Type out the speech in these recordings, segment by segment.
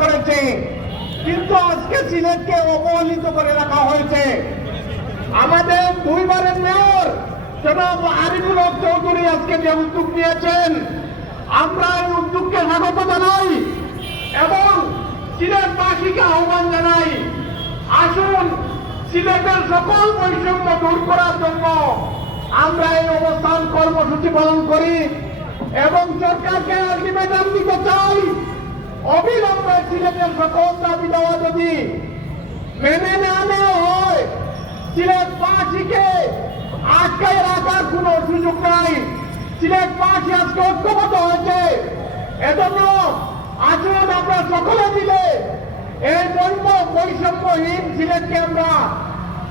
করেছে, কিন্তু আজকে সিলেটকে অবহেলিত করে রাখা হয়েছে। আমাদের দুইবারের মেয়র জনাব আরিফুল হক চৌধুরী আজকে যে উদ্যোগ নিয়েছেন, আমরা এই উদ্যোগকে স্বাগত জানাই এবং সিলেটবাসীকে আহ্বান জানাই, আসুন সিলেটের সকল বৈষম্য দূর করার জন্য আমরা এই অবস্থান কর্মসূচি পালন করি এবং সরকারকে আলটিমেটাম দিতে চাই, অবিলম্বে সিলেটের সকল দাবি দেওয়া যদি মেনে না নেওয়া হয়, সিলেটবাসীকে আটকায় রাখার কোন সুযোগ নাই। সিলেটবাসী আজকে ঐক্যবদ্ধ হয়েছে, এজন্য আসুন আমরা সকলে মিলে এই বৈষম্যহীন সিলেটকে আমরা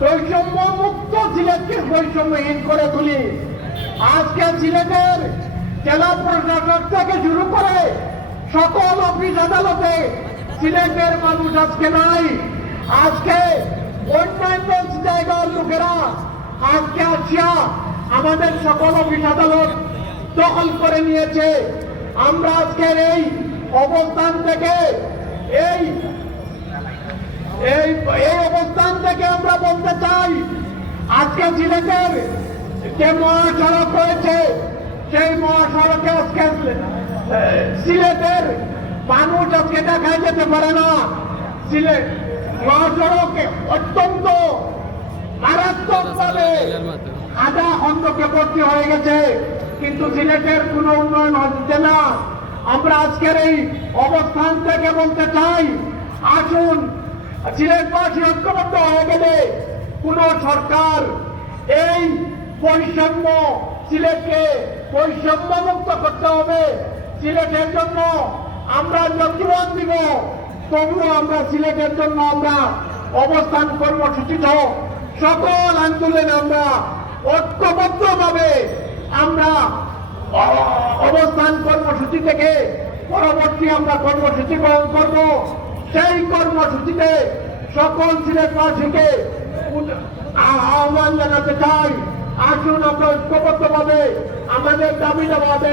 বৈষম্য মুক্ত সিলেটকে বৈষম্যহীন করে তুলি। আজকে সিলেটের জেলা প্রশাসক থেকে শুরু করে সকল অফিস আদালতে সিলেটের মানুষ আজকে নাই। আজকে অন্যান্য জায়গার লোকেরা আজকে আসিয়া আমাদের সকল অফিস আদালত দখল করে নিয়েছে। আমরা আজকের এই অবস্থান থেকে এই অবস্থান থেকে আমরা বলতে চাই, আজকে সিলেটের যে মহাসড়ক রয়েছে সেই মহাসড়কে আজকে সিলেটের মানুষ আজকে দেখাই যেতে পারে না। সিলেট মহাসড়কে অত্যন্ত মারাত্মকভাবে আধা খন্দকে ভর্তি হয়ে গেছে, কিন্তু সিলেটের কোনো উন্নয়ন হচ্ছে না। আমরা আজকের এই অবস্থান থেকে বলতে চাই, আসুন সিলেটবাসী ঐক্যবদ্ধ হয়ে গেলে কোন সরকার এই বৈষম্য সিলেটকে বৈষম্য মুক্ত করতে হবে। সিলেটের জন্য আমরা জীবন দিব, তবুও আমরা সিলেটের জন্য আমরা অবস্থান কর্মসূচি সহ সকল আন্দোলনে আমরা ঐক্যবদ্ধভাবে আমরা অবস্থান কর্মসূচি থেকে পরবর্তী আমরা কর্মসূচি গ্রহণ করব। সেই কর্মসূচিতে সকল সিলেটবাসীকে আহ্বান জানাতে চাই, আসুন আমরা ঐক্যবদ্ধভাবে আমাদের দাবি দেওয়া